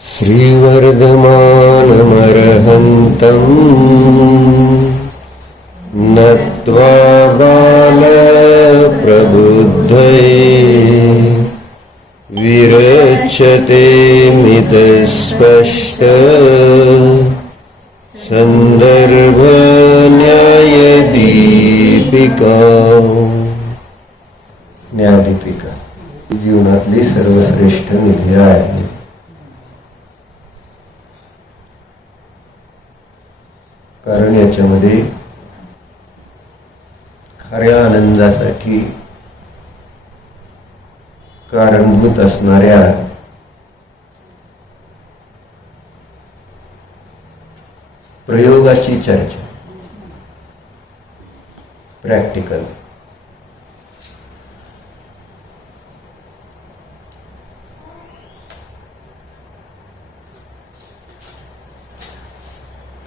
श्रीवर्धमानमर्हन्तम् नत्वा बालप्रबुद्धये विरच्यते मितस्पष्ट संदर्भन्यायदीपिका। न्यायदीपिका जीवनातली सर्वश्रेष्ठ निधी आहे. कारण याच्यामध्ये खऱ्या आनंदासाठी कारणभूत असणाऱ्या प्रयोगाची चर्चा, प्रॅक्टिकल.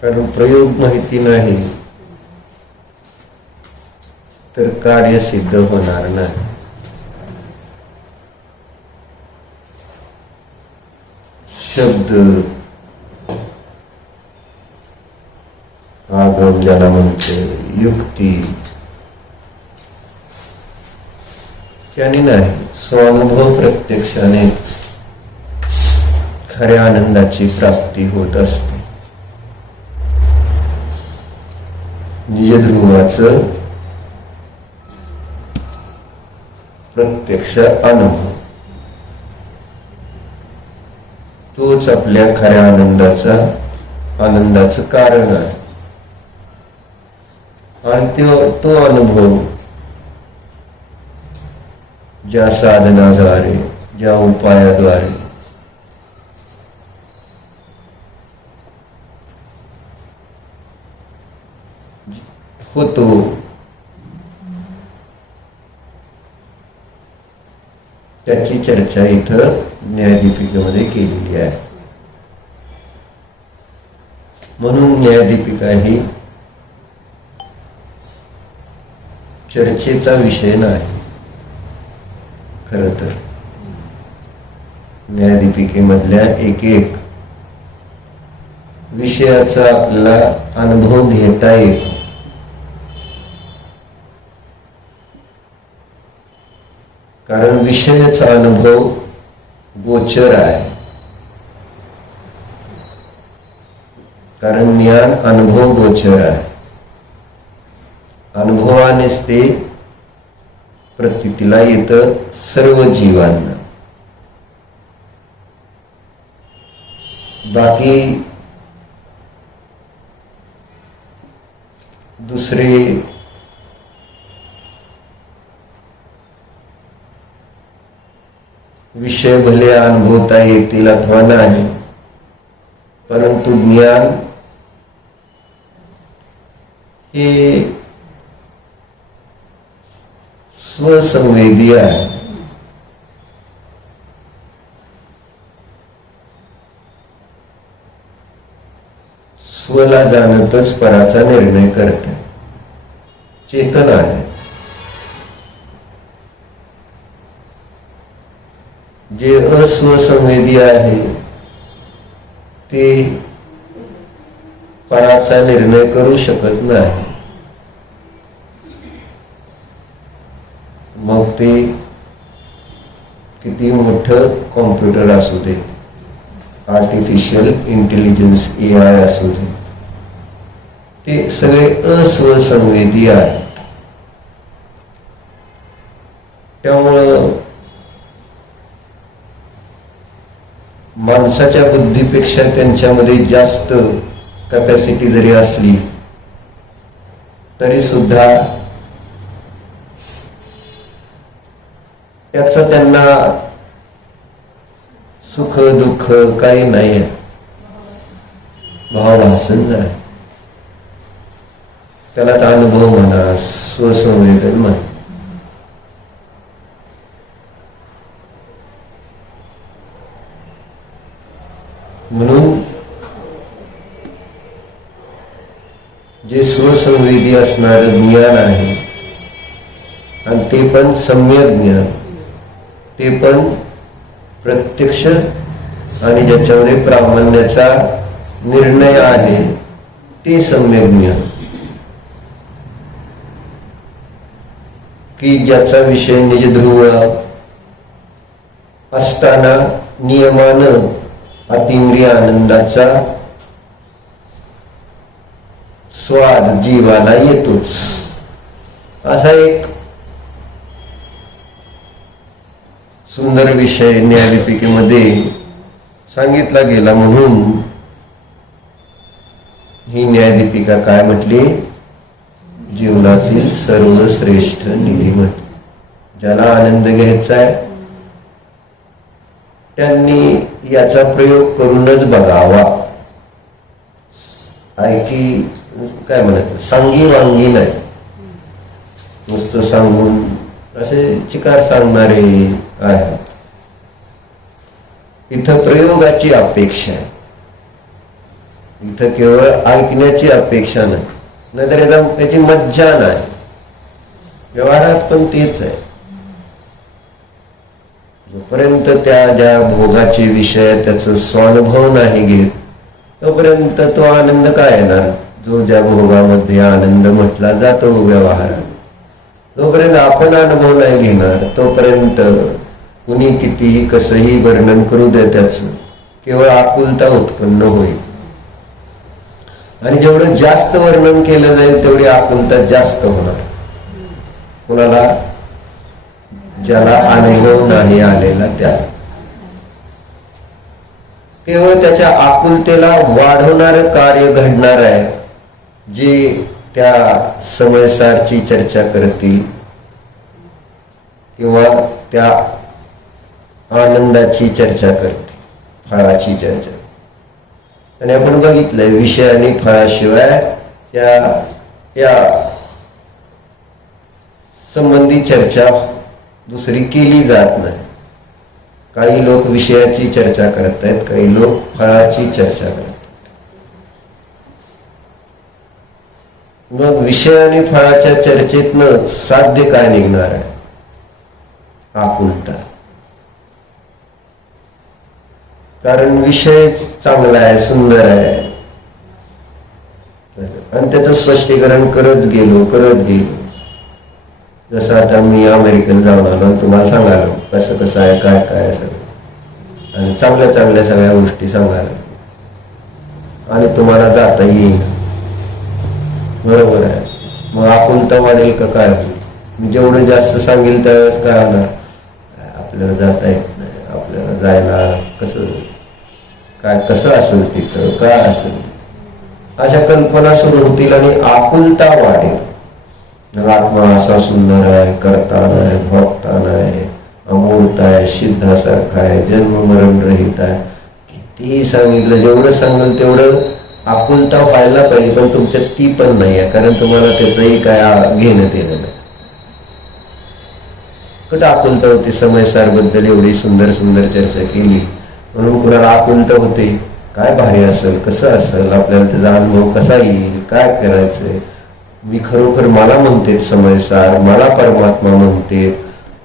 कारण प्रयोग माहिती नाही तर कार्य सिद्ध होणार नाही. शब्द आगम ज्याला म्हणते, युक्ती त्याने नाही, स्वानुभव प्रत्यक्षाने खऱ्या आनंदाची प्राप्ती होत असते. निजध्रुवाचं प्रत्यक्ष अनुभव तोच आपल्या खऱ्या आनंदाचं कारण आहे. आणि तो अनुभव ज्या साधनाद्वारे, ज्या उपायाद्वारे होतो त्याची चर्चा इथं न्यायदीपिकेमध्ये केलेली आहे. म्हणून न्यायदीपिका ही चर्चेचा विषय नाही. खरं तर न्यायदीपिकेमधल्या एक एक विषयाचा आपल्याला अनुभव घेता येतो. कारण विषयाचा अनुभव गोचर आहे. कारण ज्ञान अनुभव गोचर आहे. अनुभवानेच ते प्रतीतीला येतं सर्व जीवांना. बाकी दुसरे विषय भले अनुभवता येतील अथवा नाही, परंतु ज्ञान हे स्वसंवेदी आहे. स्वला जाणतच पराचा निर्णय करते. चेतन आहे. जे अस्वसंवेदी आहे ते पराचा निर्णय करू शकत नाही. मग ते किती मोठं कॉम्प्युटर असू दे, आर्टिफिशियल इंटेलिजन्स AI असू दे, ते सगळे अस्वसंवेदी आहेत. त्यामुळं माणसाच्या बुद्धीपेक्षा त्यांच्यामध्ये जास्त कॅपॅसिटी जरी असली तरी सुद्धा त्याचा त्यांना सुख दुःख काही नाही आहे. भावभासन नाही. त्यालाच अनुभव म्हणा, स्वसंवेदन म्हणा. म्हणून जे स्वसंवेदी असणारं ज्ञान आहे आणि ते पण सम्यक ज्ञान, ते पण प्रत्यक्ष आणि ज्याच्यामध्ये प्रामाण्याचा निर्णय आहे ते सम्यक ज्ञान, की ज्याचा विषय निज ध्रुव असताना नियमानं अतिंद्रिय आनंदाचा स्वाद जीवाला येतोच. असा एक सुंदर विषय न्यायदीपिकेमध्ये सांगितला गेला. म्हणून ही न्यायदीपिका काय म्हटली? जीवनातील सर्वश्रेष्ठ निधी म्हटली. ज्याला आनंद घ्यायचा आहे त्यांनी याचा प्रयोग करूनच बघावा. आहे की काय म्हणायचं, सांगी वांगी नाही, नुसतं सांगून असे चिकार सांगणारे आहेत. इथं प्रयोगाची अपेक्षा आहे, इथं केवळ ऐकण्याची अपेक्षा नाही. नाहीतर त्याची मज्जा नाही. व्यवहारात पण तेच आहे. जोपर्यंत त्या ज्या भोगाचे विषय त्याचा स्वानुभव नाही घेत तोपर्यंत तो आनंद काय येणार? जो ज्या भोगामध्ये आनंद म्हटला जातो व्यवहारात, जोपर्यंत आपण अनुभव नाही घेणार तोपर्यंत कुणी कितीही कसंही वर्णन करू दे त्याचं केवळ आकुलता उत्पन्न होईल. आणि जेवढं जास्त वर्णन केलं जाईल तेवढी आकुलता जास्त होणार. कुणाला? ज्याला अनुभव नाही आलेला त्याला. केवळ त्याच्या आकुलतेला वाढवणारं कार्य घडणार आहे जे त्या समयसारची चर्चा करतील किंवा त्या आनंदाची चर्चा करतील, फळाची चर्चा. आणि आपण बघितलंय विषय आणि फळाशिवाय या संबंधी चर्चा दुसरी केली जात नाही. काही लोक विषयाची चर्चा करत आहेत, काही लोक फळाची चर्चा करत आहेत. मग विषय आणि फळाच्या चर्चेतनं साध्य काय निघणार आहे? आकुलता. कारण विषय चांगला आहे, सुंदर आहे, आणि त्याचं स्पष्टीकरण करत गेलो. जसं आता मी अमेरिकेला जाऊन आलो आणि तुम्हाला सांगालो कसं कसं आहे, काय काय सगळं, आणि चांगल्या सगळ्या गोष्टी सांगायला, आणि तुम्हाला जाता येईल. बरोबर आहे. मग आकुलता वाढेल का काय होईल? मी जेवढं जास्त सांगेल त्यावेळेस काय होणार? आपल्याला जाता येत नाही, आपल्याला जायला कसं असेल तिथं, काय असेल, अशा कल्पना सुरू होतील आणि आकुलता वाढेल. आत्मा असा सुंदर आहे, करता नाही, भोगता नाही, अमूर्त आहे, सिद्धासारखा आहे, जन्म मरण रहित आहे. किती सांगितलं, जेवढं सांगेल तेवढं आकुलता व्हायला पाहिजे, पण तुमच्यात ती पण नाही आहे. कारण तुम्हाला त्याचंही काय घेणं देणं नाही. कुठं आकुलता होती? समयसार बद्दल एवढी सुंदर चर्चा केली म्हणून कुणाला आकुलता होते? काय भारी असेल, कसं असेल, आपल्याला त्याचा अनुभव कसा येईल, काय करायचंय. मी खरोखर मला म्हणते समयसार, मला परमात्मा म्हणते.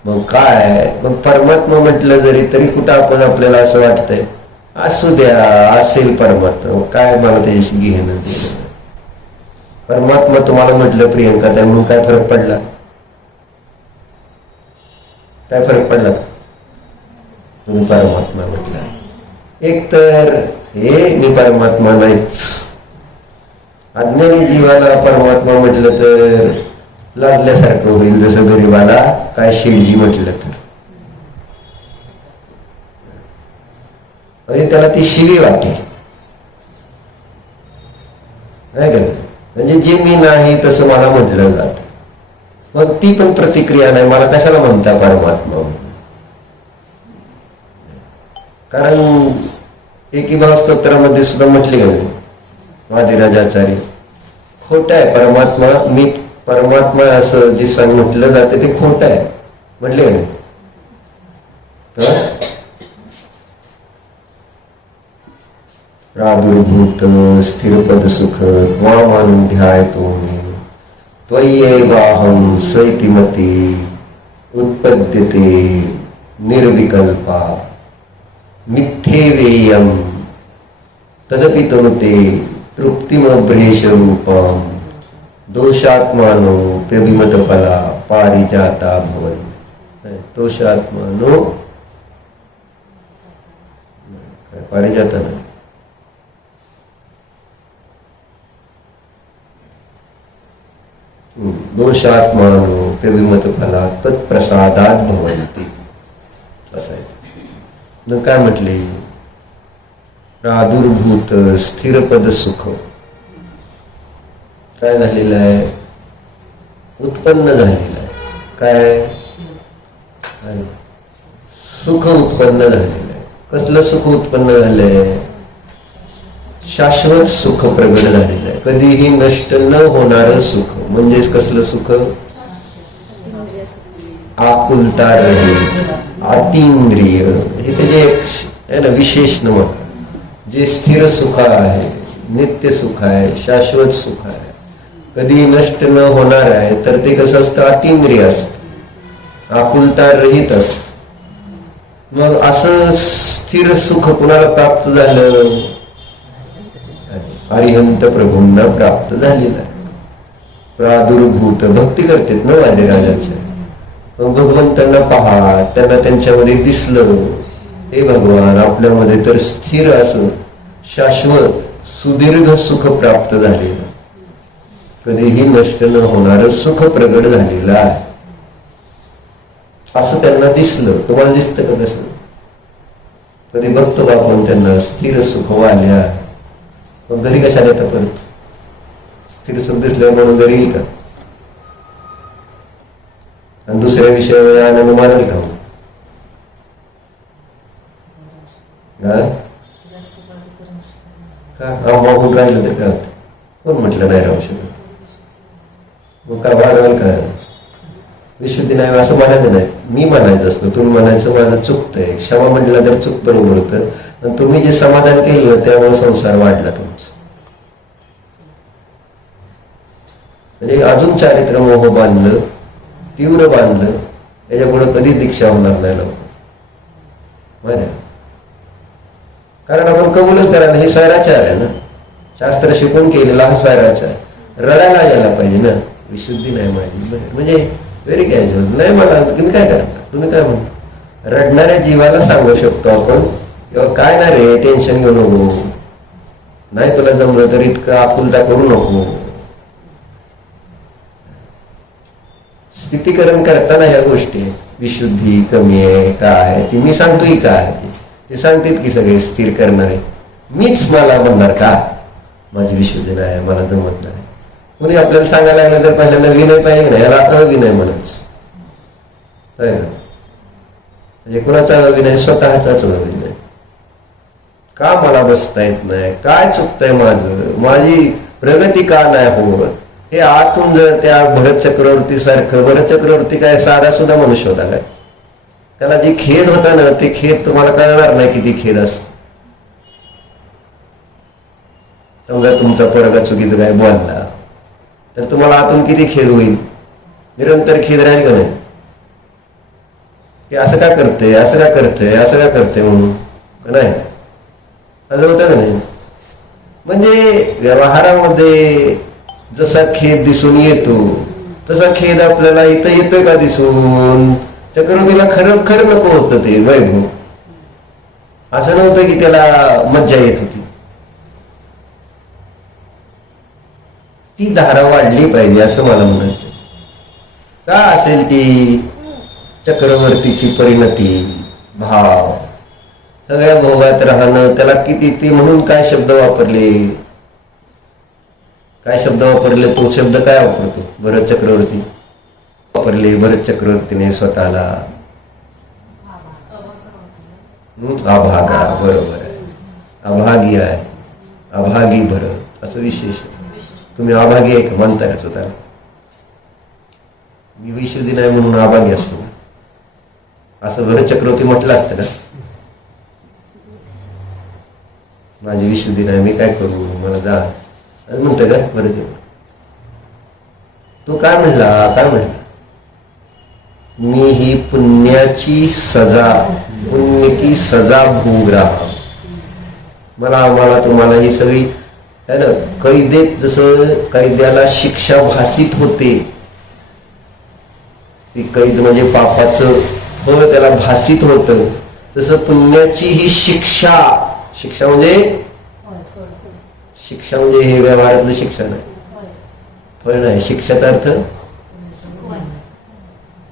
मग काय? मग परमात्मा म्हटलं जरी तरी कुठं आपण आपल्याला असं वाटतंय असू द्या, असेल परमात्मा, काय मला त्याच्याशी घेणं देणं. परमात्मा तुम्हाला म्हटलं प्रियंका त्या म्हणून काय फरक पडला? काय फरक पडला? तुम्ही परमात्मा म्हटला. एक तर हे मी परमात्मा नाहीच. अज्ञानी जीवाला परमात्मा म्हटलं तर लादल्यासारखं होईल, जसं गरीबाला काय शेडजी म्हटलं तर. म्हणजे त्याला ती शिवी वाटेल, नाही का? म्हणजे जे मी नाही तसं मला म्हटलं जात. मग ती पण प्रतिक्रिया नाही. मला कशाला म्हणता परमात्मा? कारण एकीभाव स्तोत्रामध्ये सुद्धा म्हटले गेले वादिराजाचार्य, खोट आहे परमात्मा, मी परमात्मा असं जे सांग म्हटलं जाते ते खोट आहे म्हटले गेले. प्रादुर्भूत स्थिरपद सुख त्वामानु ध्यायतो त्वय्येवाहं स्वैतिमती उत्पद्यते निर्विकल्पा मिथ्येवेयम तदपि तनुते तृप्तिमभ्रेश रूपम दोषात्मानो प्यभिमत फला पारिजाता भवन. दोषात्मानो पारिजाता नाही, दोषात्मानो प्यभिमत फला तत्प्रसादात भवन्ति. असं आहे. न काय म्हटले, प्रादुर्भूत स्थिरपद सुख काय झालेलं आहे, उत्पन्न झालेलं आहे. काय सुख उत्पन्न झालेलं आहे. कसलं सुख उत्पन्न झालंय, शाश्वत सुख प्रगट झालेलं आहे. कधीही नष्ट न होणारं सुख. म्हणजेच कसलं सुख, आकुलता रहित, अतींद्रिय, हे त्याचे एक आहे ना विशेषण. मग जे स्थिर सुख आहे, नित्य सुख आहे, शाश्वत सुख आहे, कधी नष्ट न होणार आहे, तर ते कसं असतं, अतींद्रिय असतं, आकुलता रहित असतं. मग असं स्थिर सुख कुणाला प्राप्त झालं, अरिहंत प्रभूंना प्राप्त झालेलं आहे. प्रादुर्भूत भक्ती करतात ना वादिराजाचे. मग भगवंतांना पहा, त्यांना त्यांच्यामध्ये दिसलं, हे भगवान आपल्यामध्ये तर स्थिर असं शाश्वत सुदीर्घ सुख प्राप्त झालेलं, कधीही नष्ट न होणारं सुख प्रगट झालेलं आहे, असं त्यांना दिसलं. तुम्हाला दिसतं का तसं? कधी बघतो का आपण त्यांना स्थिर सुख वाल्या? मग घरी कशाला येतं परत? स्थिर सुख दिसल्या म्हणून घरी येईल का? आणि दुसऱ्या विषयावर आनंद मानेल का? आंबा राहिलं तर काय होतं? कोण म्हटलं नाही राहू शकत? मग काय वाढवाल का? विशुद्धी नाही असं म्हणायचं नाही. मी म्हणायचं असतं, तुम्ही म्हणायचं माझं चुकतंय. क्षमा म्हटलं तर चूक बरोबर होतं. आणि तुम्ही जे समाधान केलं त्यामुळे संसार वाढला तुमचा. म्हणजे अजून चारित्र्य मोह बांधलं, तीव्र बांधलं, याच्या पुढे कधीच दीक्षा होणार नाही लोक. माहिती आहे? कारण आपण कबूलच करा ना, हे स्वैराचार आहे ना. शास्त्र शिकून केलेला हा स्वैराचार. रडायला यायला पाहिजे ना, विशुद्धी नाही माझी. म्हणजे व्हेरी कॅज्युअल नाही. मला तुम्ही काय करता, तुम्ही काय म्हणता? रडणाऱ्या जीवाला सांगू शकतो आपण, किंवा काय ना रे, टेन्शन घेऊ नको, नाही तुला जमलं तर इतकं आकुलता करू नको. स्थितीकरण करताना ह्या गोष्टी, विशुद्धी कमी आहे काय, ती मी सांगतोय काय, ते सांगतात की सगळे स्थिर करणारे. मीच मला म्हणणार का माझी विशुद्धी नाही, मला जमत नाही. कोणी आपल्याला सांगायला लागलं तर पहिल्यांदा विनय पाहिजे ना, याला अविनय म्हणच. म्हणजे कुणाचा अविनय? स्वतःचाच अविनय. का मला बसता येत नाही, काय चुकतंय माझं, माझी प्रगती का नाही होत, हे आतून जर त्या भरत चक्रवर्ती सारखं, भरत चक्रवर्ती काय सारा सुद्धा मनुष्य होता काय? त्याला जे खेद होता ना, ते खेद तुम्हाला कळणार नाही किती खेद असत. समजा तुमचा पोरगा चुकीचं काय बोलला तर तुम्हाला आतून किती खेद होईल? निरंतर खेद राहील का नाही? की असं का करते, असं का करते, असं का करते म्हणून नाही, असं होतं का नाही? म्हणजे व्यवहारामध्ये जसा खेद दिसून येतो तसा खेद आपल्याला इथं येतोय का दिसून? चक्रवर्तीला खरं खरं नको होतं ते वैभव. असं नव्हतं की त्याला मज्जा येत होती. ती धारा वाढली पाहिजे असं मला म्हणायचं. का असेल ती चक्रवर्तीची परिणती, भाव, सगळ्या भोगात राहणं, त्याला किती ती म्हणून काय शब्द वापरले, काय शब्द वापरले? तो शब्द काय वापरतो भरत चक्रवर्ती? वापरले भरत चक्रवर्तीने स्वतःला अभागा. बरोबर आहे, अभागी आहे, अभागी भरत असं विशेष. तुम्ही अभागी आहे का म्हणताय स्वतःला? मी विशुद्धी नाही म्हणून अभागी असतो असं भरत चक्रवर्ती म्हटलं असतं का? माझी विशुद्धी नाही, मी काय करू, मला जा म्हणतोय का भरत? तो काय म्हणला, मी ही पुण्याची सजा, पुण्य पुण्य की सजा भोग रहा. मला आम्हाला तुम्हाला ही सगळी है ना, कैदेत जसं कैद्याला शिक्षा भासित होते, ती कैद म्हणजे पापाचं फळ त्याला भासित होतं, तसं पुण्याची ही शिक्षा, शिक्षा म्हणजे हे व्यवहारातलं शिक्षा नाही, फळ नाही. शिक्षाचा अर्थ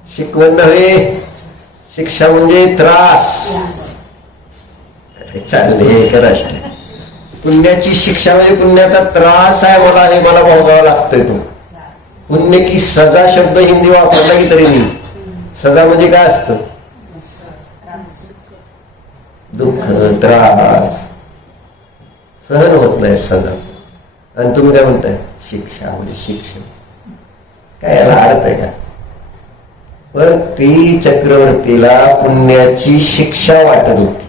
शिकवण नव्हे, शिक्षा म्हणजे त्रास. चालले कराष्ट. पुण्याची शिक्षा म्हणजे पुण्याचा त्रास आहे, मला भोगावा लागतोय तो. पुण्य की सजा शब्द हिंदी वापरला की तरी नाही. सजा म्हणजे काय असतं? दुःख, त्रास सहन होत नाही सजा. आणि तुम्ही काय म्हणताय? शिक्षा म्हणजे शिक्षण. काय याला अर्थ आहे का? पण ती चक्रवर्तीला पुण्याची शिक्षा वाटत होती,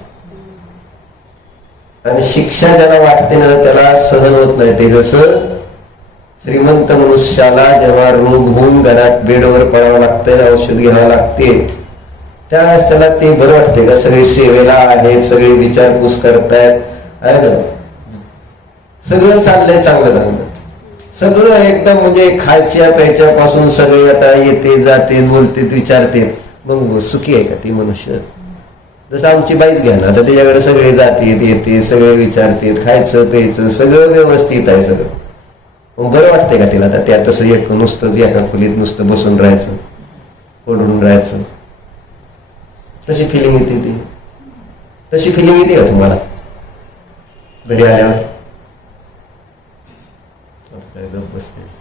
आणि शिक्षा ज्याला वाटते ना त्याला सहन होत नाही. ते जसं श्रीमंत मनुष्याला जेव्हा रोग होऊन घरात बेडवर पडावं लागतंय, औषध घ्यावं लागते, त्यावेळेस त्याला ते बरं वाटते का? सगळे सेवेला आहेत, सगळे विचारपूस करतायत, आहे ना, सगळं चाललंय चांगलं चांगलं, सगळं एकदम म्हणजे खायच्या प्यायच्या पासून सगळे आता येते जाते बोलते विचारते. मग सुखी आहे का ती मनुष्य? जसं आमची बाईच घ्या ना, आता त्याच्याकडे सगळे जातीत येते, सगळे विचारतात, खायचं प्यायचं सगळं व्यवस्थित आहे सगळं. मग बरं वाटतंय का तिला? आता त्या तसं एक नुसतं एका खोलीत नुसतं बसून राहायचं, पडून राहायचं, तशी फिलिंग येते ती? तशी फिलिंग येते का तुम्हाला घरी आल्यावर? गप्प बसतेस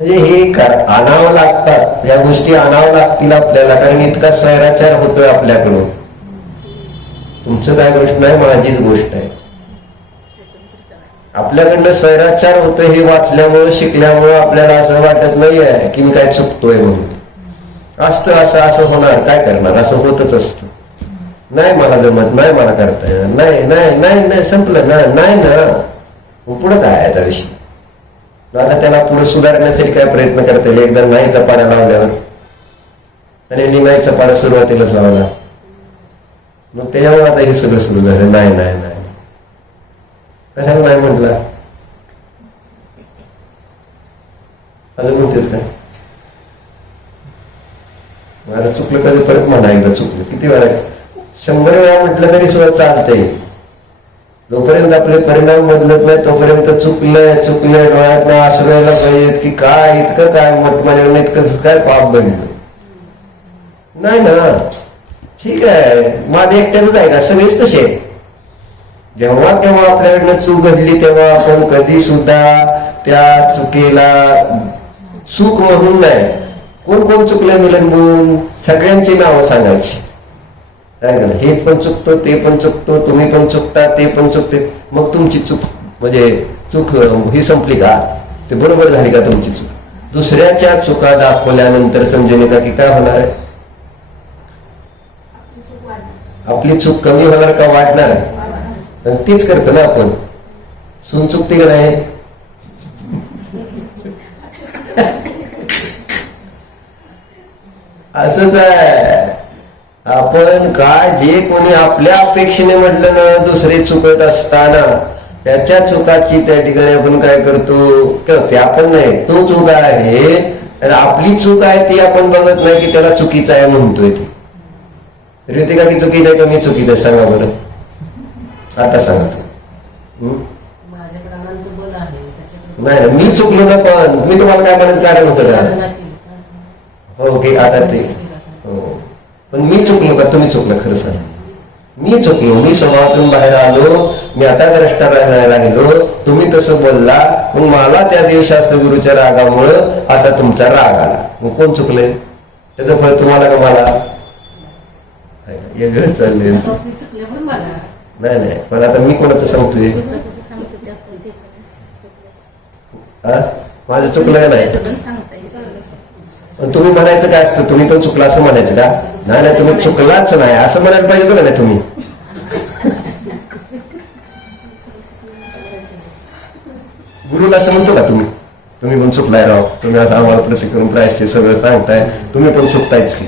म्हणजे हे आणावं लागतात, या गोष्टी आणावं लागतील आपल्याला, कारण इतका स्वैराचार होतोय आपल्याकडून. तुमचं काय गोष्ट नाही, माझीच गोष्ट आहे. आपल्याकडनं स्वैराचार होतोय हे वाचल्यामुळं शिकल्यामुळं आपल्याला असं वाटत नाहीये की मी काय चुकतोय म्हणून. असतं असं असं होणार, काय करणार, असं होतच असतं. नाही मला जमत, नाही मला करता येणार, नाही नाही नाही नाही संपलं ना, नाही ना. पुढं काय आहे त्या विषयी? आता त्याला पुढे सुधारण्यासाठी काय प्रयत्न करता येईल? एकदा नाहीचा पाडा लावल्यावर, आणि नाहीचा पाडा सुरुवातीलाच लावला, मग त्याच्यामुळे आता हे सगळं सुरू झालं. नाही नाही नाही, कशाला नाही म्हटलं? अजून म्हणतात काय? मला चुकलं कधी परत म्हणा, एकदा चुकलं किती वेळा, 100 वेळा म्हटलं तरी सुद्धा चालतंय. जोपर्यंत आपले परिणाम बदलत नाही तोपर्यंत चुकलंय डोळ्यात ना अश्रू यायला पाहिजेत की काय इतकं काय माझ्याकडून इतकं काय पाप बघितलं नाही ना. ठीक आहे, माझे एकट्याच आहे का? सगळेच तसे. जेव्हा तेव्हा आपल्याकडनं चूक घडली तेव्हा आपण कधी सुद्धा त्या चुकीला चूक म्हणून नाही, कोण कोण चुकलं मिलन म्हणून सगळ्यांची नावं सांगायची. काय झालं? हे पण चुकतो, ते पण चुकतो, तुम्ही पण चुकता, ते पण चुकते. मग तुमची चूक म्हणजे चूक ही संपली का? ते बरोबर झाली का तुमची चूक? दुसऱ्याच्या चुका दाखवल्यानंतर समजू नका की काय होणार आहे? आपली चूक कमी होणार का वाढणार आहे? तेच करतो ना आपण. सून चुकते का नाही? असंच आहे. आपण काय जे कोणी आपल्या अपेक्षेने म्हटलं ना दुसरे चुकत असताना त्याच्या चुकाची त्या ठिकाणी आपण काय करतो ते आपण नाही, तो चूक आहे आणि आपली चूक आहे ती आपण बघत नाही की त्याला चुकीचं आहे म्हणतोय. ते ऋतिका की चुकीचं आहे का मी चुकीचं आहे? सांगा बरं, आता सांगा. नाही मी चुकलो ना, पण मी तुम्हाला काय म्हणायचं कारण होतं का? हो की आता ते हो, पण मी चुकलो का तुम्ही चुकलं? खरं सांग. मी चुकलो, मी स्वभावातून बाहेर आलो, मी आता द्रष्टा राहायला गेलो, तुम्ही तसं बोलला, मग मला त्या देवशास्त्र गुरुच्या रागामुळं असा तुमचा राग आला. मग कोण चुकलंय? त्याचं फळ तुम्हाला का मला? वेगळं चाललंय. नाही नाही, पण आता मी कोणाचं सांगतोय? माझं चुकलं नाही. तुम्ही म्हणायचं काय असतं? तुम्ही पण चुकला असं म्हणायचं का? नाही नाही, तुम्ही चुकलाच नाही असं म्हणायला पाहिजे होतं का नाही तुम्ही? गुरुला असं म्हणतो का तुम्ही? तुम्ही पण चुकलाय राव, तुम्ही आता आम्हाला प्रतिक्रिया सगळं सांगताय, तुम्ही पण चुकतायच की.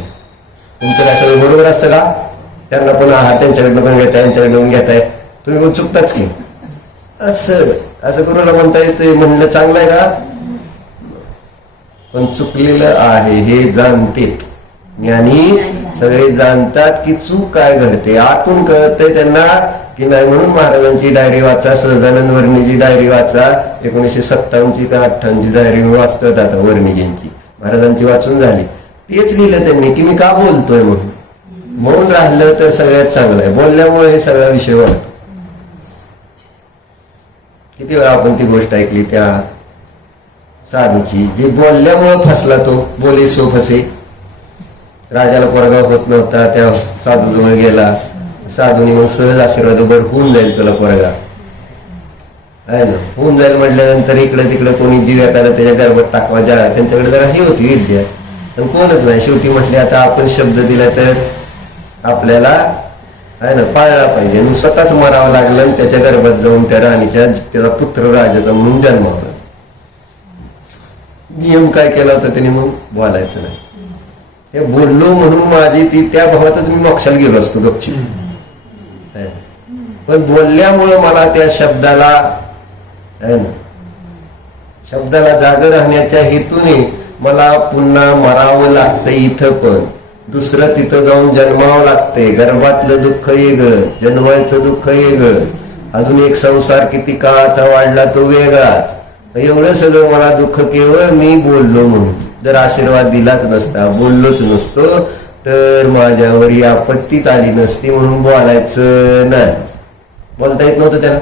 तुमचं काय सगळं बरोबर असतं का? त्यांना पुन्हा हा त्यांच्याकडनं पण घेताय, यांच्याकडनं घेताय, तुम्ही पण चुकताच की. असं असं करूला म्हणता येते म्हणलं चांगलं आहे का? पण चुकलेलं आहे हे जाणतेत ज्ञानी सगळे जाणतात की चूक काय घडते, आतून कळतंय त्यांना की नाही. म्हणून महाराजांची डायरी वाचा, सहजानंद वर्णीची डायरी वाचा, 1957 का 58 डायरी वाचतोय आता वर्णीजींची, महाराजांची वाचून झाली. तेच लिहिलं त्यांनी की मी का बोलतोय म्हणून. मौन राहिलं तर सगळ्यात चांगलं आहे, बोलल्यामुळे हे सगळा विषय वाढतो. किती वेळा आपण ती गोष्ट ऐकली त्या साधूची, जे बोलल्यामुळे फसला तो, बोले सो फसे. राजाला पोरगा होत नव्हता, त्या साधूजवळ गेला, साधूने मग सहज आशीर्वाद, बरं होऊन जाईल तुला पोरगा, आहे ना. होऊन जाईल म्हटल्यानंतर इकडे तिकडे कोणी जीव एखादा त्याच्या गर्भात टाकवा, ज्या त्यांच्याकडे जरा ही होती विद्या, पण कोणच नाही. शेवटी म्हटले आता आपण शब्द दिला तर आपल्याला आहे ना पाळला पाहिजे, आणि स्वतःच मरावं लागलं, आणि त्याच्या गर्भात जाऊन त्या राणीच्या त्याचा पुत्र राजाचा म्हणून जन्मावला. नियम काय केला होता त्याने, मग बोलायचं नाही. हे बोललो म्हणून माझी ती त्या भावातच मी मोक्षाला गेलो असतो गपची, पण बोलल्यामुळं मला त्या शब्दाला आहे ना, शब्दाला जाग राहण्याच्या हेतूने मला पुन्हा मरावं लागतं. इथं पण दुसरं तिथं जाऊन जन्मावं लागते. गर्भातलं दुःख वेगळं, जन्मायचं दुःख वेगळं, अजून एक संसार किती काळाचा वाढला तो वेगळाच. एवढं सगळं मला दुःख केवळ मी बोललो म्हणून. जर आशीर्वाद दिलाच नसता, बोललोच नसतो, तर माझ्यावर ही आपत्तीच आली नसती. म्हणून बोलायचं नाही. बोलता येत नव्हतं त्याला,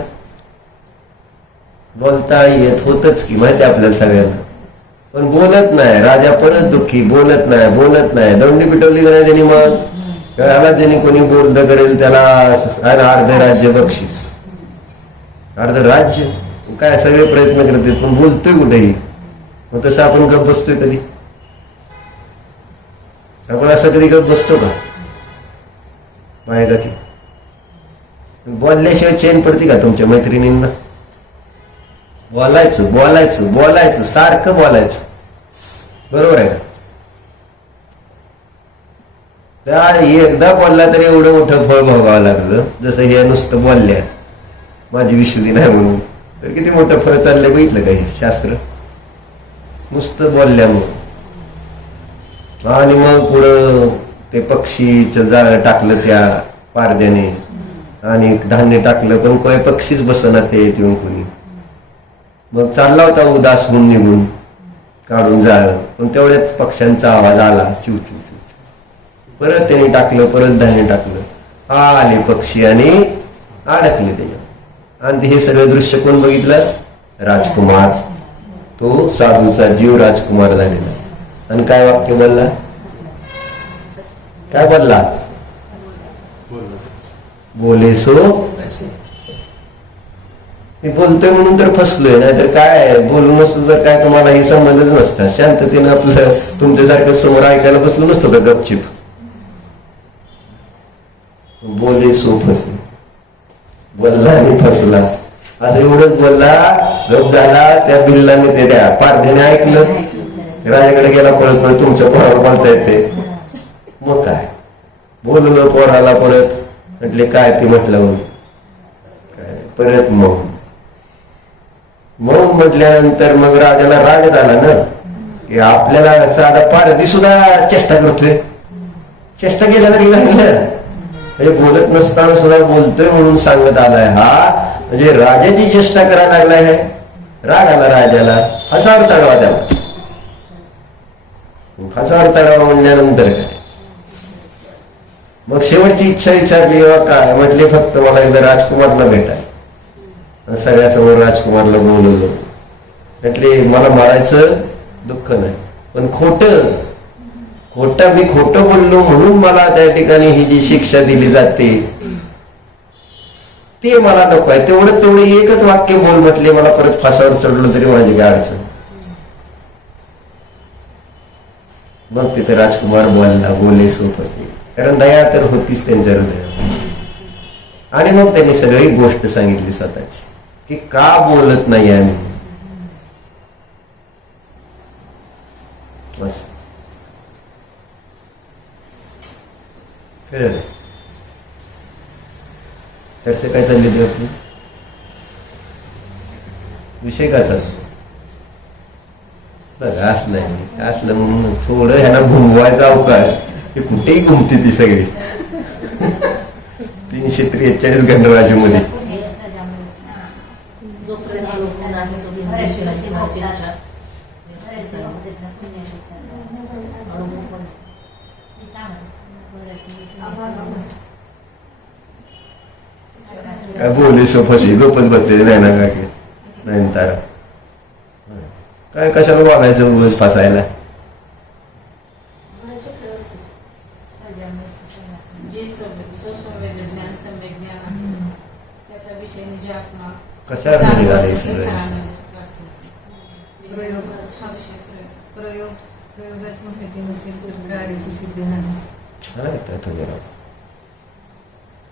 बोलता येत होतच की माहिती आपल्याला सगळ्यांना, पण बोलत नाही. राजा परत दुःखी, बोलत नाही. दंडी पिटवली का नाही त्यांनी, मग त्याला ज्यांनी कोणी बोलतं करेल त्याला अर्ध राज्य बक्षीस, अर्ध राज्य काय, सगळे प्रयत्न करते पण बोलतोय कुठेही. मग तसं आपण गप बसतोय कधी? आपण असं कधी गप बसतो का? माहिती का की बोलल्याशिवाय चैन पडते का तुमच्या मैत्रिणींना? बोलायचं, सारखं बोलायचं, बरोबर आहे का? त्या एकदा बोलला तरी एवढं मोठं फळ भोगावं लागलं. जसं हे नुसतं बोलल्या माझी विश्रुती नाही म्हणून, तर किती मोठं फळ चाललंय बघितलं का हे शास्त्र, नुसतं बोलल्यामुळं. आणि मग पुढं ते पक्षीचं जाळ टाकलं त्या पारद्याने, आणि धान्य टाकलं, पण काय पक्षीच बसना ते येऊन कोणी. मग चालला होता उदास होऊन निघून, काढून जाळलं, पण तेवढ्याच पक्ष्यांचा आवाज आला, चिव चिव चिव. परत त्यांनी टाकलं, परत धान्य टाकलं, आले पक्षी आणि अडकले त्याच्यात. आणि हे सगळं दृश्य कोण बघितलं? राजकुमार, तो साधूचा जीव राजकुमार झालेला. आणि काय वाक्य बोलला? काय बोलला? बोले सो. मी बोलतोय म्हणून तर फसलोय, नाहीतर काय बोलू नसतो तर काय तुम्हाला हे संबंधच नसता. शांततेनं आपलं तुमच्यासारखं समोर ऐकायला बसलो नसतो का गपचिप. बोले सो फसे, बोलला आणि फसला, असं एवढंच बोलला, गप झाला. त्या बिल्लाने ते त्या पारध्याने ऐकलं, राजाकडे गेला पळत पळत, तुमच्या पोराला बोलता येते. मग काय बोललो पोराला, परत म्हटले काय ते म्हटलं, मग काय परत मग म्हटल्यानंतर मग राजाला राग झाला ना, की आपल्याला साधा पारधी सुद्धा चेष्टा करतोय. चेष्टा केल्या तरी झालं, हे बोलत नसताना सुद्धा बोलतोय म्हणून सांगत आलाय हा, म्हणजे राजाची चेष्टा करायला लागलाय. है राग आला राजाला, फासावर चढवा त्याला. फासावर चढवा म्हणल्यानंतर काय, मग शेवटची इच्छा विचारली, काय म्हटले, फक्त मला एकदा राजकुमारला भेटाय. सगळ्यासमोर राजकुमारला बोलवलं. म्हटले मला मारायचं दुःख नाही, पण मी खोटं बोललो म्हणून मला त्या ठिकाणी ही जी शिक्षा दिली जाते ते मला नको आहे. तेवढं एकच वाक्य बोल म्हटले, मला परत फासावर चढलो तरी माझी काय अडचण. मग तिथे राजकुमार बोलला, बोले सोप असते, कारण दया तर होतीच त्यांच्या हृदयात. आणि मग त्यांनी सगळी गोष्ट सांगितली स्वतःची, की का बोलत नाही आम्ही. कळलं? चर्चा काय चालली होती आपली? विषय काय चालला? बघा असं नाही, असलं म्हणून थोडं ह्यांना घुमवायचा अवकाश. हे कुठेही घुमते ती सगळी 343 गणराज्यामध्ये. काय बोले सोफाशी गपच बसते नाही ना काय नाही तारा काय कशाला बोलायचं उगाच फसायला. कशाला निघाले सगळं?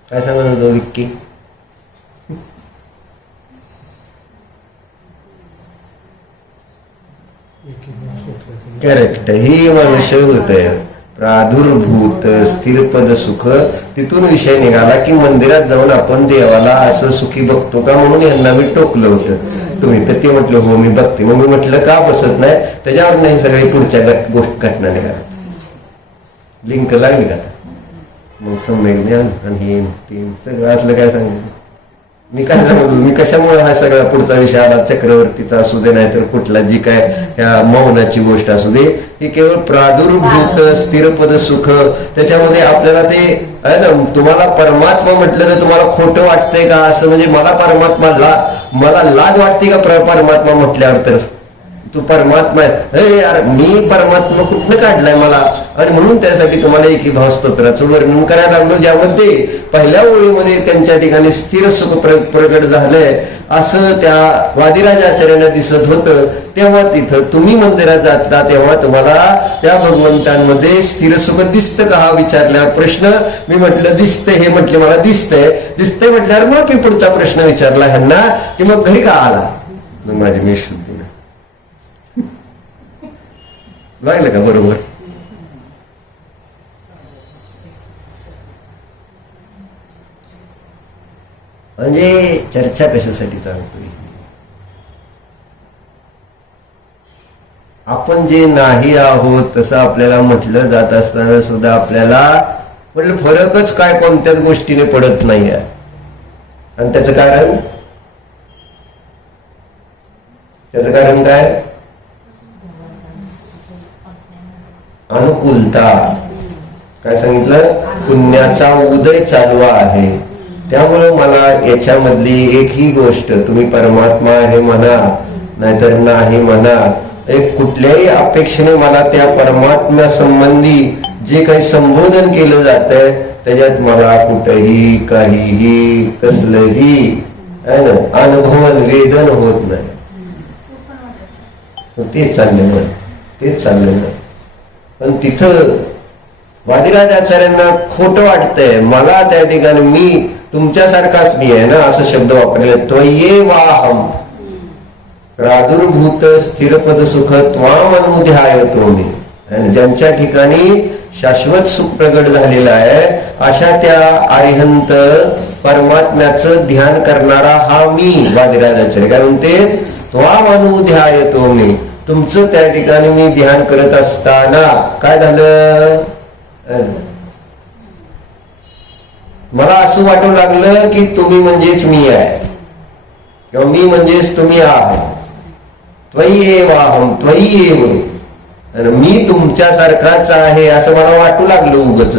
काय सांगत होतो विक्की? करेक्ट. ही मनुष्य होत प्रादुर्भूत स्थिरपद सुख. तिथून विषय निघाला की मंदिरात जाऊन आपण देवाला असं सुखी बघतो का म्हणून यांना मी टोकलं होतं. तुम्ही तर ते म्हटलं हो मी बघते. मग मी म्हटलं का बसत नाही, त्याच्यावर नाही सगळी पुढच्या गोष्ट घटना निघाला. लिंक लागली का आता? मग सम्यक ज्ञान आणि हे तीन सगळं असलं काय सांगितलं मी? काय सांगू मी कशामुळे हा सगळा पुढचा विषय आला? चक्रवर्तीचा असू दे नाही तर कुठला जी काय ह्या मौनाची गोष्ट असू दे, ही केवळ प्रादुर्भूत स्थिरपद सुख. त्याच्यामध्ये आपल्याला ते आहे ना, तुम्हाला परमात्मा म्हटलं तर तुम्हाला खोटं वाटतंय का? असं म्हणजे मला परमात्मा मला लाज वाटते का परमात्मा म्हटल्यावर? तर तू परमात्मा आहे, हे यार मी परमात्मा कुठनं काढलाय मला? आणि म्हणून त्यासाठी तुम्हाला एकी भाव स्तोत्राचं वर्णन करायला लागलो, ज्यामध्ये पहिल्या ओळीमध्ये त्यांच्या ठिकाणी स्थिर सुख प्रकट झालंय असं त्या वादिराज आचार्यांना दिसत होतं. तेव्हा तिथं तुम्ही मंदिरात जाता तेव्हा तुम्हाला त्या भगवंतांमध्ये स्थिर सुख दिसतं का हा विचारल्यावर प्रश्न मी म्हटलं दिसतंय. हे म्हटले मला दिसतंय म्हटल्यावर मग मी पुढचा प्रश्न विचारला ह्यांना की मग घरी का आला? मग माझी मी शुद्धी लागलं का बरोबर? म्हणजे चर्चा कशासाठी चालतोय? आपण जे नाही आहोत तसं आपल्याला म्हटलं जात असताना सुद्धा आपल्याला म्हटलं फरकच काय कोणत्याच गोष्टीने पडत नाही आहे. आणि त्याचं कारण काय? अनुकूलता. काय सांगितलं? पुण्याचा उदय चालू आहे. त्यामुळे मला याच्यामधली एकही गोष्ट तुम्ही परमात्मा आहे म्हणा नाहीतर नाही म्हणा, एक कुठल्याही अपेक्षेने मला त्या परमात्म्या संबंधी जे काही संबोधन केलं जातंय त्याच्यात मला कुठेही काहीही कसलंही अनुभवन वेदन होत नाही. तेच चाललं ना. पण तिथं वादिराज आचार्यांना खोटं वाटतंय. मला त्या ठिकाणी मी तुमच्यासारखाच मी आहे ना असं शब्द वापरले. त्वयेवाहम प्रादुर्भूत स्थिरपद सुख त्वाम अनुध्यायतो मी. आणि ज्यांच्या ठिकाणी शाश्वत सुख प्रगट झालेलं आहे अशा त्या अरिहंत परमात्म्याचं ध्यान करणारा हा मी वादिराज आचार्य. काय म्हणते? त्वाम अनुध्यायतो मी. तुमचं त्या ठिकाणी मी ध्यान करत असताना काय झालं? मला असं वाटू लागलं की तुम्ही म्हणजेच मी आहे किंवा मी म्हणजेच तुम्ही आहात. त्वयेवाहम त्वयेव. आणि मी तुमच्यासारखाच आहे असं मला वाटू लागलं उगच.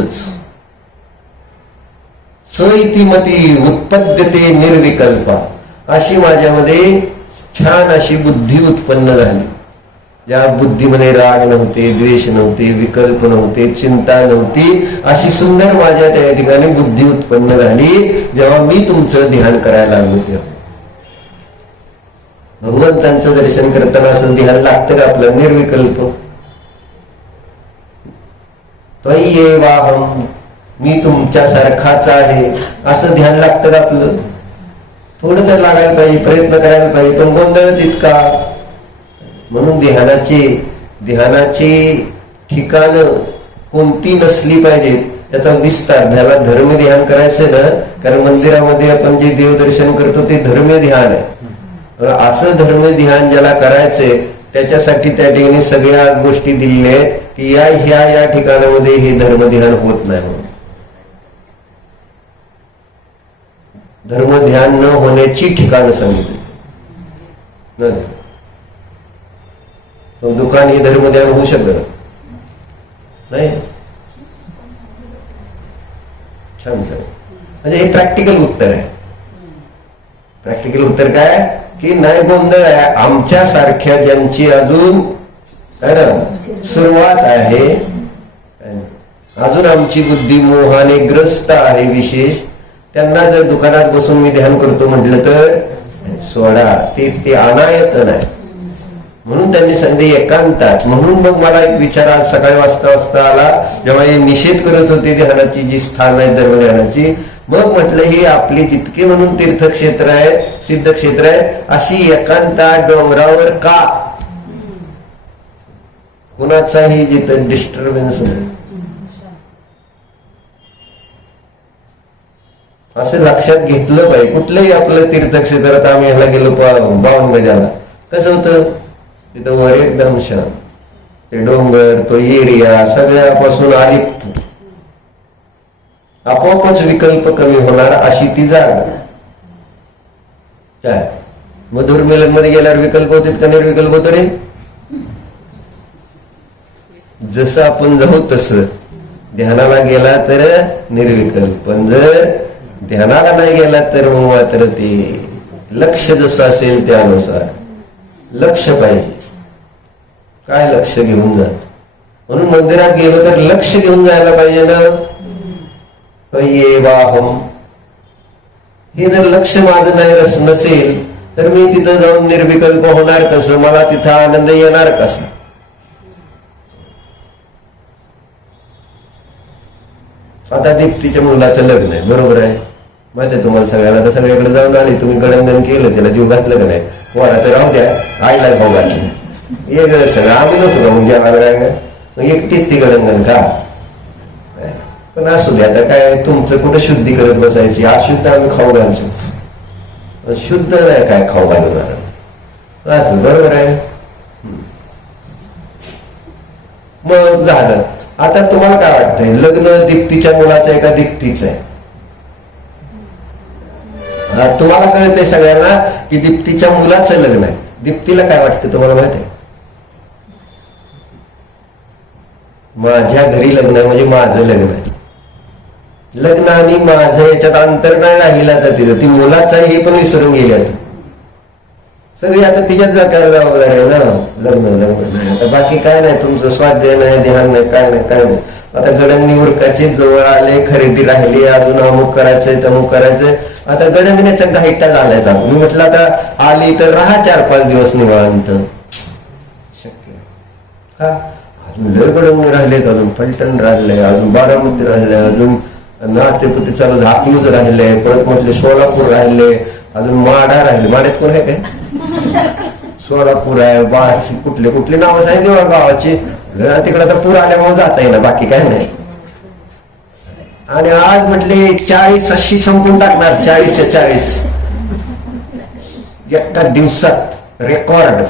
सइतिमती उत्पद्यते निर्विकल्पा. अशी माझ्यामध्ये छान अशी बुद्धी उत्पन्न झाली. ज्या बुद्धीमध्ये राग नव्हते, द्वेष नव्हते, विकल्प नव्हते, चिंता नव्हती, अशी सुंदर माझ्या त्या ठिकाणी बुद्धी उत्पन्न झाली जेव्हा मी तुमचं ध्यान करायला लागलो. तेव्हा भगवंतांचं दर्शन करताना असं ध्यान लागतं का आपलं? निर्विकल्प त्वयेवाहम मी तुमच्यासारखाच आहे असं ध्यान लागतं का आपलं? थोडं तर लागायला पाहिजे, प्रयत्न करायला पाहिजे, पण गोंधळच इतका. म्हणून ध्यानाची ठिकाण कोणती नसली पाहिजेत त्याचा विस्तार, ज्याला धर्म ध्यान करायचंय ना, कारण मंदिरामध्ये आपण जे देवदर्शन करतो ते धर्म ध्यान आहे. असं धर्म ध्यान ज्याला करायचंय त्याच्यासाठी त्या ठिकाणी सगळ्या गोष्टी दिलेल्या आहेत की या ठिकाणामध्ये हे धर्म ध्यान होत नाही म्हणून. धर्म ध्यान न होण्याची ठिकाणं सांगितली. दुकान हे धर्म ध्यान होऊ शकत नाही. छान म्हणजे हे प्रॅक्टिकल उत्तर आहे. प्रॅक्टिकल उत्तर काय की नाही, गोंधळ आहे. आमच्या सारख्या ज्यांची अजून सुरुवात आहे, अजून आमची बुद्धी मोहाने ग्रस्त आहे विशेष, त्यांना जर दुकानात बसून मी ध्यान करतो म्हटलं तर सोडा, तेच ते अनायत नाही. म्हणून त्यांनी सांगितले एकांतात. म्हणून मग मला एक विचार आज सकाळी वाजता आला, जेव्हा हे निषेध करत होते ध्यानाची जी स्थान आहे धर्म ध्यानाची. मग म्हटलं ही आपली जितके म्हणून तीर्थक्षेत्र आहेत, सिद्धक्षेत्र आहेत, अशी एकांतात डोंगरावर का? कुणाचाही जिथं डिस्टर्बन्स नाही असं लक्षात घेतलं पाहिजे. कुठलंही आपलं तीर्थक्षेत्रात आम्ही ह्याला गेलो बावन गजाला, कसं होतं तिथं वर एकदम शांत, ते डोंगर, तो एरिया सगळ्यापासून अलिप्त, आपोआपच विकल्प कमी होणार अशी ती जागा. काय मधुर मिलन मध्ये गेल्यावर विकल्प होते का निर्विकल्प होतो रे? जसं आपण जाऊ तसं. ध्यानाला गेला तर निर्विकल्प, पण जर ध्यानाला नाही गेला तर मात्र ते लक्ष जसं असेल त्यानुसार लक्ष पाहिजे. काय लक्ष घेऊन जात? म्हणून मंदिरात गेलो तर लक्ष घेऊन जायला पाहिजे ना. ये वाहम, हे जर लक्ष माझं नाही रस नसेल तर मी तिथं जाऊन निर्विकल्प होणार कसं? मला तिथं आनंद येणार कसा? आता दीप्तीच्या मुलाचं लग्न आहे, बरोबर आहे, माहिती आहे तुम्हाला सगळ्यांना. तर सगळ्याकडे जाऊन आले, तुम्ही गडंगण केलं, त्याला जीव घातलं का नाही? पोराचं राहू द्या, आईला भाऊ घातलं, वेगळं सगळं. आम्ही नव्हतो का म्हणजे आम्हाला एकटीच ती गडंगण का? पण असू द्या, आता काय तुमचं कुठं शुद्धी करत बसायची? अशुद्ध आम्ही खाऊ घालतो, शुद्ध नाही काय खाऊ घालणार असं, बरोबर आहे. मग झालं. आता तुम्हाला काय वाटतंय, लग्न दीप्तीच्या मुलाचं आहे का दीप्तीचं आहे? तुम्हाला कळतंय सगळ्यांना की दीप्तीच्या मुलाचं लग्न आहे. दीप्तीला काय वाटतं तुम्हाला माहित आहे? माझ्या घरी लग्न आहे म्हणजे माझं लग्न आहे. लग्न आणि माझं याच्यात अंतर नाही राहिला तर तिथं ती मुलाचं आहे हे पण विसरून गेली. आता सगळी आता तिच्याच जबाबदारी आहे ना. लग्न नाही, आता बाकी काय नाही, तुमचं स्वाध्याय नाही, ध्यान नाही, काय नाही. आता गडंगणी उरकाचे जवळ आले, खरेदी राहिली, अजून अमुक करायचंय तमुक करायचंय. आता गडंगण्याचा घाईटा झालायचा. मी म्हटलं आता आली तर राहा 4-5 दिवस निवांत. शक्य का? अजून लय गडंगणी राहिलेत, अजून फलटण राहिलंय, अजून बारामती राहिलंय, अजून नातेपुती चालू झाकलूज राहिले, परत म्हटले सोलापूर राहिले, अजून माढा राहिले. माढ्यात कोण आहे काय? सोलापूर आहे, बार्शी, कुठले कुठले नावं सांगितले गावाची. तिकडे तर पूर आल्यामुळे जाता येईल, बाकी काय नाही. आणि आज म्हटले 40-80 संपून टाकणार, 40च्या 40 एका दिवसात रेकॉर्ड.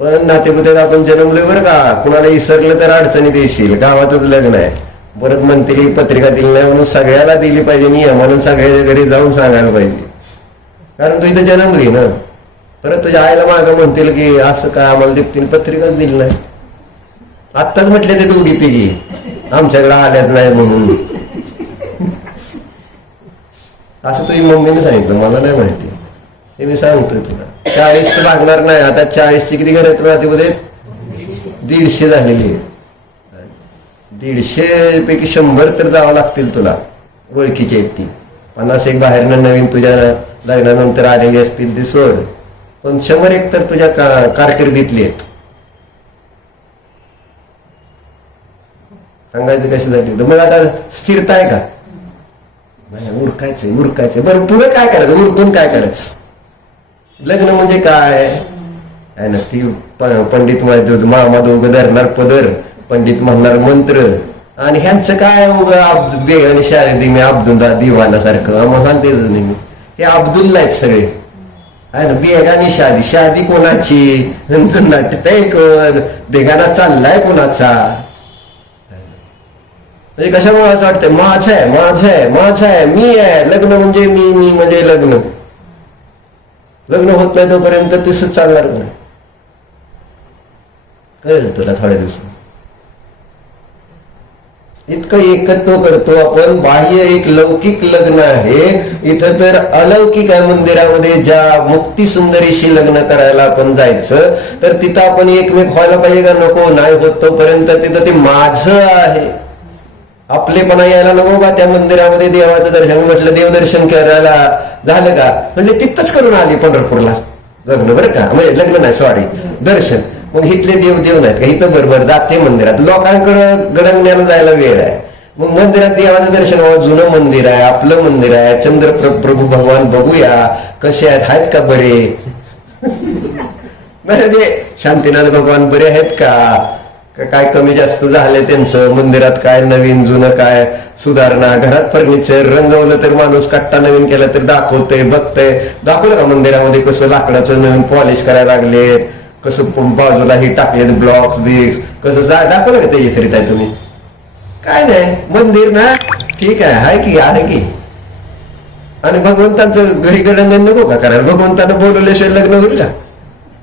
पण नातेपुत्यात आपण जन्मलोय बरं का, कुणाला विसरलं तर अडचणीत येशील. गावातच लग्न आहे, परत म्हणतील पत्रिका दिली नाही म्हणून सगळ्याला दिली पाहिजे नियमानं, सगळ्याच्या घरी जाऊन सांगायला पाहिजे, कारण तू इथं जन्मली ना. परत तुझ्या आईला मागं म्हणतील की असं काय आम्हाला दीप्तीने पत्रिकाच दिली नाही. आत्ताच म्हटले ते दोघी तिघी आमच्याकडे आल्याच नाही म्हणून. असं तुझी मम्मीने सांगितलं, मला नाही माहिती, हे मी सांगतोय तुला. 40 लागणार नाही. आता 40ची किती घर आहेत राहते? 150 झालेली. 150 पैकी 100 तर जावं लागतील तुला, ओळखीची आहेत ती. 50 एक बाहेरनं नवीन तुझ्या लग्नानंतर आलेली असतील ती सोड, पण 100 तर तुझ्या कारकिर्दीतली आहेत. सांगायचं कशासाठी? मग आता स्थिरता आहे का? नाही, उरकायचंय. बरं पुढे काय करायचं? उरकून काय करायचं? लग्न म्हणजे काय आहे ना? ती पंडित माहिती होतं, मामा दोघं धरणार पदर, पंडित म्हणणार मंत्र, आणि ह्यांचं काय बेगाने शादी मी अब्दुल्ला दिवाना सारखं मग सांगतेच नाही मी, हे अब्दुल्ला आहेत सगळे आहे ना. बेगाने शादी, शादी कोणाची, नटतय कोण, बेगाना चाललाय कोणाचा. म्हणजे कशामुळे असं वाटतंय माझं आहे माझं आहे माझं आहे, मी आहे, लग्न म्हणजे मी म्हणजे लग्न. लग्न होत नाही तोपर्यंत तसंच चालणार नाही. कळेल तुला थोड्या दिवसात. इतकं एकत्व करतो आपण. बाह्य एक लौकिक लग्न आहे, इथं तर अलौकिक आहे. मंदिरामध्ये ज्या मुक्ती सुंदरीशी लग्न करायला आपण जायचं, तर तिथं आपण एकमेक व्हायला पाहिजे का नको? नाही होत तोपर्यंत तिथं ते माझं आहे. आपलेपणा यायला नको का त्या मंदिरामध्ये? देवाचं दर्शन म्हटलं, देवदर्शन करायला झालं का म्हणजे तिथंच करून आली पंढरपूरला लग्न, बरं का, म्हणजे लग्न नाही सॉरी दर्शन. मग इथले देव नाहीत का इथं? बरोबर जाते मंदिरात, लोकांकडं गडंगण्याला जायला वेळ आहे. मग मंदिरात देवाचं दर्शन व्हावं. जुनं मंदिर आहे, आपलं मंदिर आहे. चंद्र प्रभू भगवान बघूया कसे आहेत का बरे, म्हणजे शांतीनाथ भगवान बरे आहेत का, काय कमी जास्त झाले त्यांचं, मंदिरात काय नवीन जुनं काय सुधारणा, घरात फर्निचर रंगवलं तर माणूस कट्टा नवीन केला तर दाखवतंय बघतंय. दाखवलं का मंदिरामध्ये कसं लाकडाचं नवीन पॉलिश करायला लागले, कसं बाजूला हे टाकले ब्लॉक्स बिक्स, कसं दाखवलं का तेजश्रीत आहे तुम्ही? काय नाही, मंदिर ना ठीक आहे की आहे की. आणि भगवंतांचं घरी गडंगण नको का करायला? भगवंतानं बोलवल्याशिवाय लग्न होईल का?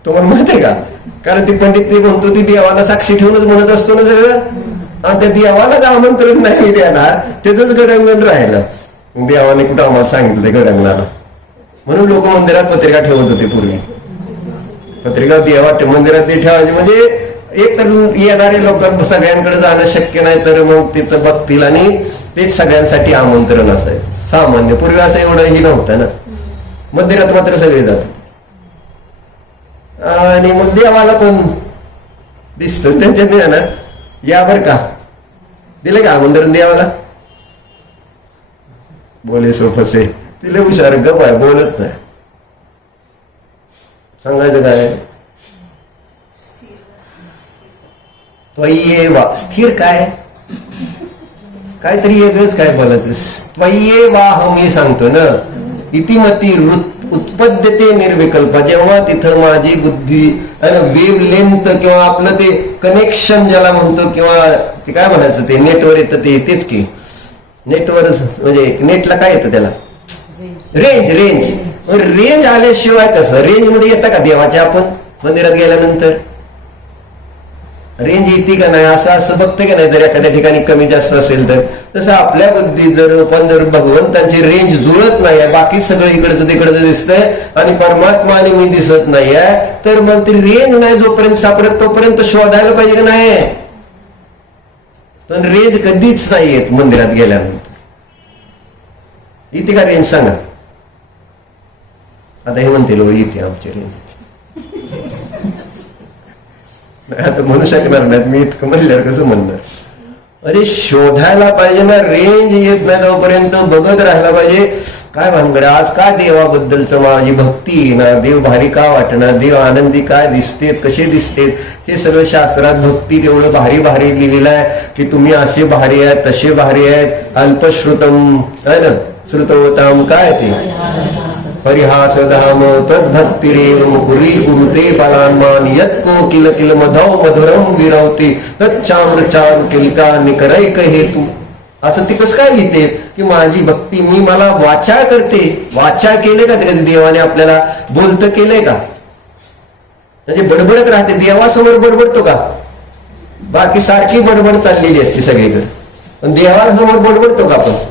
तुम्हाला माहित आहे का? कारण ती पंडित म्हणतो ती देवाला साक्षी ठेवूनच म्हणत असतो ना सगळं, आणि त्या देवालाच आमंत्रण नाही देणार, त्याच गडंगण राहिलं. देवाने कुठं आम्हाला सांगितलं ते गडंगणाला? म्हणून लोक मंदिरात पत्रिका ठेवत होते पूर्वी. पत्रिका देवा मंदिरात ते ठेवायची, म्हणजे एक तर येणारे लोक सगळ्यांकडे जाणं शक्य नाही, तर मग तिथं बघतील आणि तेच सगळ्यांसाठी आमंत्रण असायचं. सामान्य पूर्वी असं एवढंही नव्हतं ना. मंदिरात मात्र सगळे जातात, आणि मग देवाला पण दिसतच त्यांच्या ज्ञानात. या बर का, दिले का आमंत्रण देवाला? बोले सोफसे तिला हुशार गप आहे, बोलत नाही. सांगायचं काय? त्वय्येवा स्थिर काय, काहीतरी वेगळंच काय बोलायचं. त्वय्येवाह मी सांगतो ना, इतिमती उत्पद्यते निर्विकल्प. जेव्हा तिथं माझी बुद्धी वेव लेंथ किंवा आपलं ते कनेक्शन ज्याला म्हणतो, किंवा ते काय म्हणायचं, ते नेटवर येतं तेच की. नेटवर म्हणजे नेटला काय येतं त्याला? रेंज. रेंज आल्याशिवाय कसं? रेंज मध्ये येतं का देवाच्या? आपण मंदिरात गेल्यानंतर रेंज येते का नाही असं बघते का नाही? जर एखाद्या ठिकाणी कमी जास्त असेल तर तसं आपल्या बुद्धी जर भगवंतांची रेंज जुळत नाही आहे, बाकी सगळं इकडचं तिकडचं दिसतंय आणि परमात्मा आणि मी दिसत नाही आहे, तर मग ती रेंज नाही जोपर्यंत सापडत तोपर्यंत शोधायला पाहिजे का नाही? पण रेंज कधीच नाही येत मंदिरात गेल्यानंतर. इथे का रेंज सांगा? आता हे म्हणतील इथे आमची रेंज आता म्हणू शकणार नाहीत मी, इतकं म्हणल्यावर कसं म्हणणार? अरे शोधायला पाहिजे ना, रेंज येत नाही तोपर्यंत बघत राहायला पाहिजे. काय भानगड आज काय देवाबद्दलचं माझी भक्ती ना, देव भारी का वाटणार, देव आनंदी काय दिसतेत, कसे दिसतेत, हे सगळं शास्त्रात भक्ती तेवढं भारी भारी लिहिलेलं आहे की तुम्ही असे भारी आहेत तसे भारी आहेत. अल्पश्रुतम आहे ना, श्रुतवताम काय ते परिहास धाम तद्भक्तिरेव मुहुरी गुरुते बलान्मान यत्को किल किल मधव मधुरम विरवते तच्चाम्र चारु किलका निकरैक हेतू. असं ते कसं काय लिहिते की माझी भक्ती मी मला वाचाळ करते. वाचाळ केले का कधी देवाने आपल्याला? बोलतं केलंय का? म्हणजे बडबडत राहते. देवासमोर बडबडतो का? बाकी सारखी बडबड चाललेली असते सगळीकडे, पण देवासमोर बडबडतो का आपण?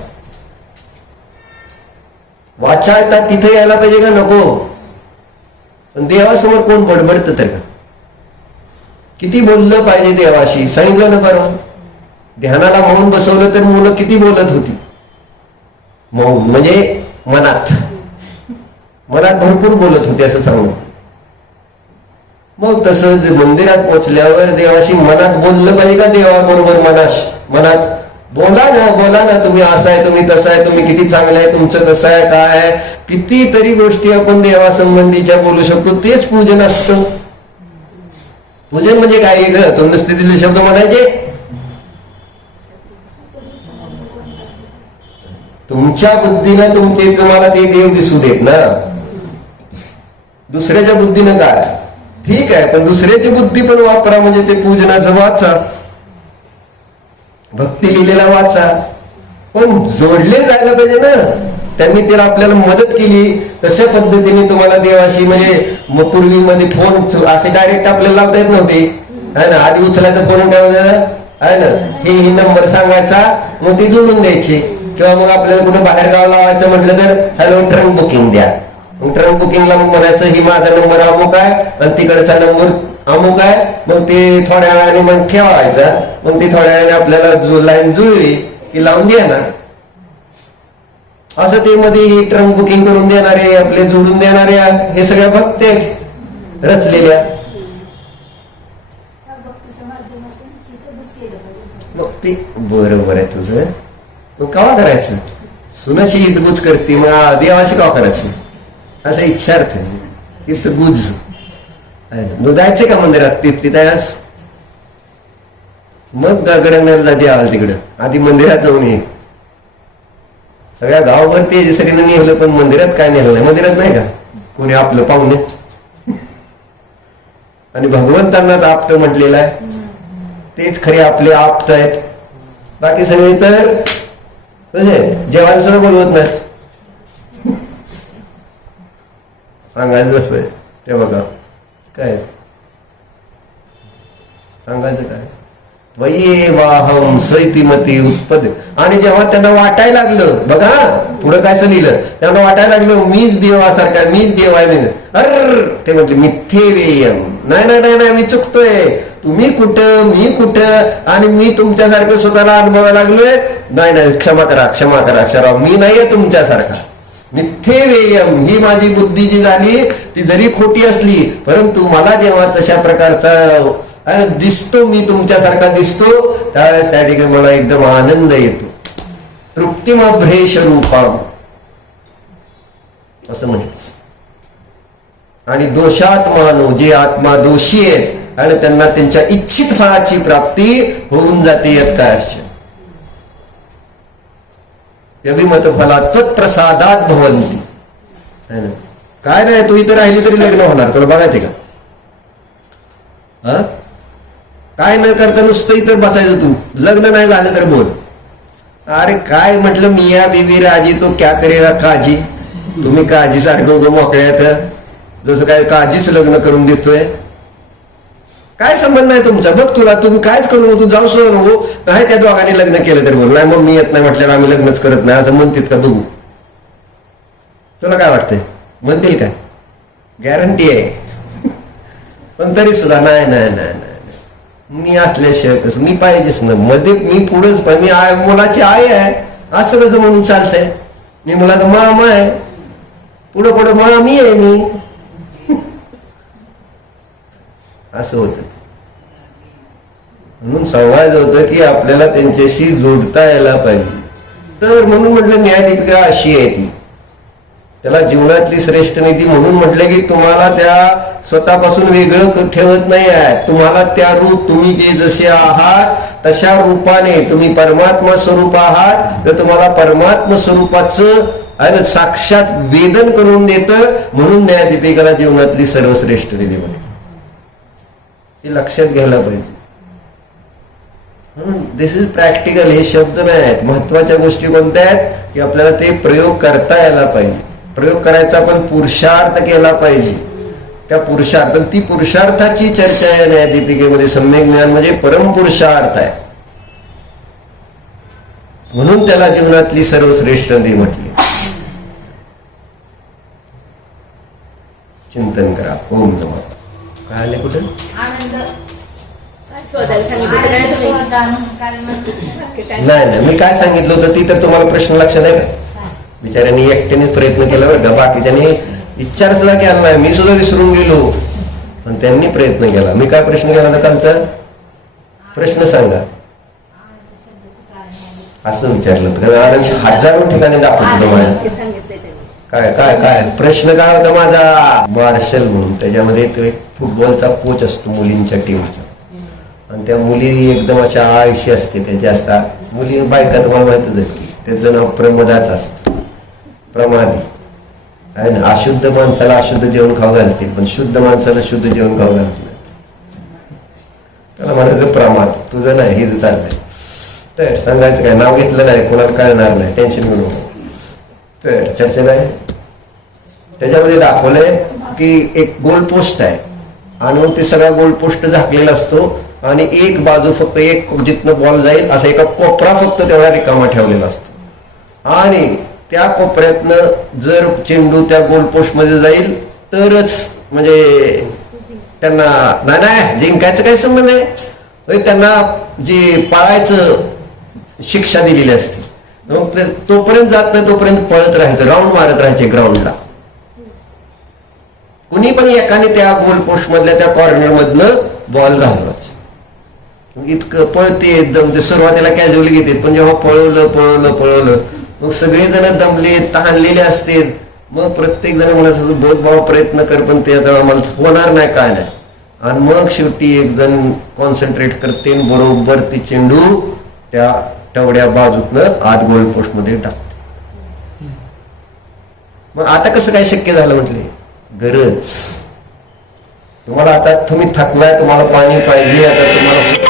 वाचाळतात तिथे यायला पाहिजे का नको? पण देवासमोर कोण बडबडतं तर का? किती बोललं पाहिजे देवाशी? सांगितलं ना परवा, ध्यानाला मौन बसवलं तर मुलं किती बोलत होती. मौन म्हणजे मनात भरपूर बोलत होते असं सांगू. मग तसं मंदिरात पोचल्यावर देवाशी मनात बोललं पाहिजे का? देवाबरोबर मनात बोला ना, तुम्ही असं आहे, तुम्ही तसं आहे, तुम्ही किती चांगलं आहे, तुमचं कसं आहे, काय आहे, कितीतरी गोष्टी आपण देवासंबंधीच्या बोलू शकतो. तेच पूजन असतं. पूजन म्हणजे काय वेगळं? तो नुसते दिले शब्द म्हणायचे तुमच्या बुद्धीनं तुम्हाला ते देव दिसू देत ना. दुसऱ्याच्या बुद्धीनं काय ठीक आहे, पण दुसऱ्याची बुद्धी पण वापरा. म्हणजे ते पूजनाचं वाचा, भक्ती लिहिलेला वाचा, पण जोडले जायला पाहिजे ना. त्यांनी त्याला आपल्याला मदत केली कशा पद्धतीने तुम्हाला देवाशी. म्हणजे पूर्वीमध्ये फोन असे डायरेक्ट आपल्याला लावता येत नव्हते आहे ना. आधी उचलायचा फोन काय आहे ना, हे नंबर सांगायचा, मग ते जोडून द्यायचे. किंवा मग आपल्याला कुठे बाहेर गाव लावायचं म्हटलं तर हॅलो ट्रंक बुकिंग द्या. मग ट्रंक बुकिंगला मग म्हणायचं ही माझा नंबर अमुक आहे आणि तिकडचा नंबर अमुक आहे. मग ते थोड्या वेळाने मग ठेवायचा. मग ती थोड्या वेळाने आपल्याला लाईन जुळली की लावून द्या ना. असं ते मध्ये ट्रंक बुकिंग करून देणारे, आपले जोडून देणारे, हे सगळ्या भक्त आहेत रचलेल्या. मग ते बरोबर आहे तुझं. मग कवा करायचं? सुनाशी हितगुज करते मग देवाशी का करायचं? असा इच्छार्थ हितगुज. जायचं का मंदिरात तिथं? मग गडमेरला जेवायला तिकडं आधी मंदिरात जाऊन ये. सगळ्या गावभर तेजसरीनं नेहलं, पण मंदिरात काय नेलं नाही. मंदिरात नाही का कोणी आपलं पाहुणे? आणि भगवंतांनाच आप्त म्हटलेलं आहे, तेच खरे आपले आप्त आहेत. बाकी सगळे तर जेवायला सगळं बोलवत नाहीत. सांगायचं असं ते बघा काय सांगायचं काय वयेवाहम सैतिमती उत्पद. आणि जेव्हा त्यांना वाटायला लागलं, बघा पुढं काय लिहिलं, त्यांना वाटायला लागलं मीच देवासारखा, मीच देव आहे. ते म्हटले मिथ्येवेयम. नाही नाही नाही नाही, मी चुकतोय. तुम्ही कुठं, मी कुठं, आणि मी तुमच्यासारखं स्वतःला अनुभवायला लागलोय. नाही नाही, क्षमा करा क्षमा करा क्षरा, मी नाहीये तुमच्यासारखा. मिथ्येवेयम, ही माझी बुद्धी जी झाली ती जरी खोटी असली, परंतु मला जेव्हा तशा प्रकारचा दिसतो, मी तुमच्यासारखा दिसतो, त्यावेळेस त्या ठिकाणी मला एकदम आनंद येतो. तृप्तिमभ्रेश रूपाम असं म्हटलं. आणि दोषात मानो, जे आत्मा दोषी आहेत आणि त्यांना त्यांच्या इच्छित फळाची प्राप्ती होऊन जाते. यात काय आश्चर्य. अभिमत फला तत्प्रसादात भवंती. काय नाही, तू इथं राहिली तरी लग्न होणार. तुला बघायचे का? काय न करता नुसतं इथं बसायचं. तू लग्न नाही झालं तर बोल. अरे काय म्हटलं, मिया बीबी राजी तो क्या करेगा काजी. तुम्ही काजी सारखं मोकळ्यात जसं काय काजीच लग्न करून देतोय. काय संबंध नाही तुमचा. बघ तुला, तुम्ही कायच करू नको, जाऊ सो नको. काय त्या दोघांनी लग्न केलं तर बोल. नाही मग मी येत नाही म्हटल्यावर आम्ही लग्नच करत नाही असं म्हणतात का? बघू तुला काय वाटतंय, म्हणतील काय? गॅरंटी आहे. पण तरी सुद्धा नाही नाही नाही नाही, मी असल्याशिवाय कसं, मी पाहिजेच ना मध्ये, मी पुढेच मी मुलाची आई आहे असं कसं म्हणून चालतंय. मी मुलाचा मामा आहे, पुढं पुढं मामी आहे मी, असं होत. म्हणून सांगायचं होतं की आपल्याला त्यांच्याशी जोडता यायला पाहिजे. तर म्हणून म्हटलं न्यायदीपिका अशी आहे ती, त्याला जीवनातली श्रेष्ठ निधी म्हणून म्हटलं की तुम्हाला त्या स्वतःपासून वेगळं ठेवत नाही आहे. तुम्हाला त्या रूप, तुम्ही जे जसे आहात तशा रूपाने तुम्ही परमात्मा स्वरूप आहात, तर तुम्हाला परमात्मा स्वरूपाचं आणि साक्षात वेदन करून देतं. म्हणून न्यायदीपिकाला जीवनातली सर्वश्रेष्ठ निधी म्हटली. हे लक्षात घ्यायला पाहिजे. दिस इज प्रॅक्टिकल. हे शब्द नाही आहेत. महत्वाच्या गोष्टी कोणत्या आहेत की आपल्याला ते प्रयोग करता यायला पाहिजे. प्रयोग करायचा पण पुरुषार्थ केला पाहिजे. त्या पुरुषार्थ, ती पुरुषार्थाची चर्चा आहे न्यायदीपिकेमध्ये. सम्यक ज्ञान म्हणजे परमपुरुषार्थ आहे. म्हणून त्याला जीवनातली सर्वश्रेष्ठ नदी म्हटली. चिंतन करा. ओम नमः. काय आले कुठे? नाही नाही, मी काय सांगितलं होतं ती तर तुम्हाला प्रश्न लक्षात आहे का? बिचाऱ्यांनी एकट्यानेच प्रयत्न केला बरं का, बाकीच्याने विचार सुद्धा केला नाही. मी सुद्धा विसरून गेलो, पण त्यांनी प्रयत्न केला. मी काय प्रश्न केला होता कालचा? प्रश्न सांगा असं विचारलं होतं. हजारो ठिकाणी दाखवतो तुम्हाला. काय काय काय प्रश्न काय होता माझा? मार्शल म्हणून, त्याच्यामध्ये तो एक फुटबॉलचा कोच असतो मुलींच्या टीमचा, आणि त्या मुली एकदम अशा आळशी असते, त्या जास्त मुली बायका तुम्हाला माहितच आहे की त्याचं नाव प्रमदाच असतं, प्रमादी आहे ना. अशुद्ध माणसाला अशुद्ध जेवण खाऊ घालतील, पण शुद्ध माणसाला शुद्ध जेवण खाऊ घालत नाही. त्याला म्हणायचं प्रमाद, तुझं नाही हे जर चाललंय. तर सांगायचं काय, नाव घेतलं नाही कोणाला कळणार नाही, टेन्शन घेऊ नको. तर चर्चा काय, त्याच्यामध्ये दाखवलंय की एक गोल पोस्ट आहे आणि मग ते सगळा गोल पोस्ट झाकलेला असतो आणि एक बाजू फक्त एक जिथनं बॉल जाईल असा एका कोपरा फक्त तेवढा रिकामा ठेवलेला असतो आणि त्या कोपऱ्यातनं जर चेंडू त्या गोल पोस्ट मध्ये जाईल तरच म्हणजे त्यांना नाही जिंकायचं काही संबंध आहे, त्यांना जे पाळायचं शिक्षा दिलेली असते. मग तोपर्यंत जात नाही तोपर्यंत पळत राहायचं, राऊंड मारत राहायचे ग्राउंडला. कुणी पण एकाने त्या गोल पोस्ट मधल्या त्या कॉर्नर मधनं बॉल घालवाच. इतकं पळते एकदम, सुरुवातीला कॅज्युअली घेतात पण जेव्हा पळवलं मग सगळेजण दमले ताणलेले असते. मग प्रत्येक जण म्हणायचं बहुत भाव प्रयत्न कर पण ते आता मला होणार नाही काय नाही. आणि मग शेवटी एक जण कॉन्सन्ट्रेट करते बरोबर ती चेंडू त्या तेवढ्या बाजूतनं आत गोल पोस्ट मध्ये टाकते. मग आता कसं काय शक्य झालं म्हटले, गरज. तुम्हाला आता तुम्ही थकलाय, तुम्हाला पाणी पाहिजे, आता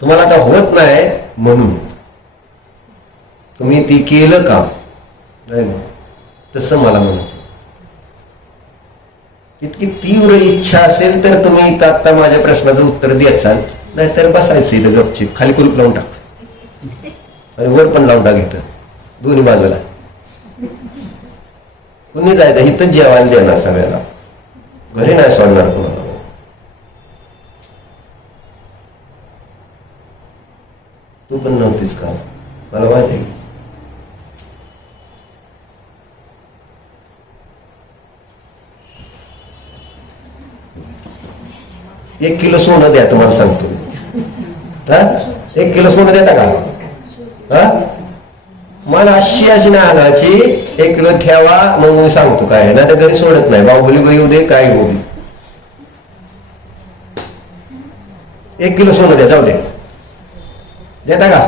तुम्हाला आता होत नाही म्हणून तुम्ही ती केलं का नाही, तसं मला म्हणायचं. इतकी तीव्र इच्छा असेल तर तुम्ही आता माझ्या प्रश्नाचं उत्तर द्यायचाल, नाहीतर बसायचं इथं गपचीप, खाली कुलूप लावून टाक आणि वर पण लावून टाक इथं दोन्ही बाजूला. कुणी जायचं इथंच जेवायला देणार सगळ्याला, घरी नाही सोडणार तुम्हाला. तू पण नव्हतीच का, मला माहिती आहे. 1 किलो सोनं द्या तुम्हाला सांगतो. 1 किलो सोनं देता का? मला अशी नाही आणायची, 1 किलो ठेवा मग मी सांगतो काय ना. त्या घरी सोडत नाही, बाहुबली येऊ दे काय होऊ दे. 1 किलो सोनं द्या, जाऊ दे. देता का?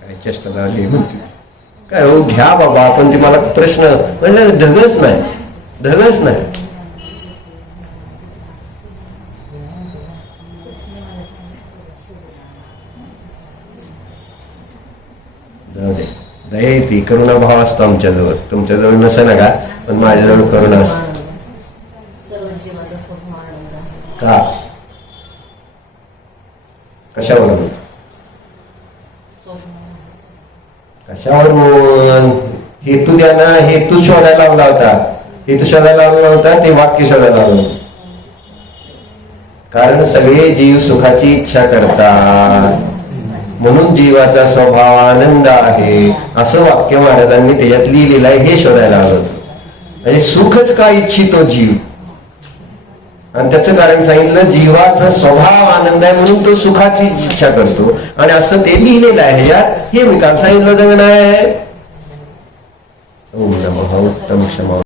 काय चेष्टा झाली म्हणते काय हो, घ्या बाबा. पण ती मला प्रश्न म्हणलं धगच नाही. जाऊ दे, दया येते, करुणा भाव असतो आमच्याजवळ. तुमच्याजवळ नसे ना का, पण माझ्याजवळ करुणा असतो. का कशावरून हेतू द्या ना. हेतू शोधायला लावला होता, हेतू शोधायला लावला होता, ते वाक्य शोधायला लावलं होतं. कारण सगळे जीव सुखाची इच्छा करतात म्हणून जीवाचा स्वभाव आनंद आहे असं वाक्य महाराजांनी त्याच्यात लिहिलेलं आहे. हे शोधायला लावलं होतं. म्हणजे सुखच का इच्छितो जीव, आणि त्याचं कारण सांगितलं जीवाचा स्वभाव आनंद आहे म्हणून तो सुखाची इच्छा करतो. आणि असं ते लिहिलेलं आहे यात. हे मी काल सांगितलं होतं नाही. ओम नमः उत्तम क्षमा.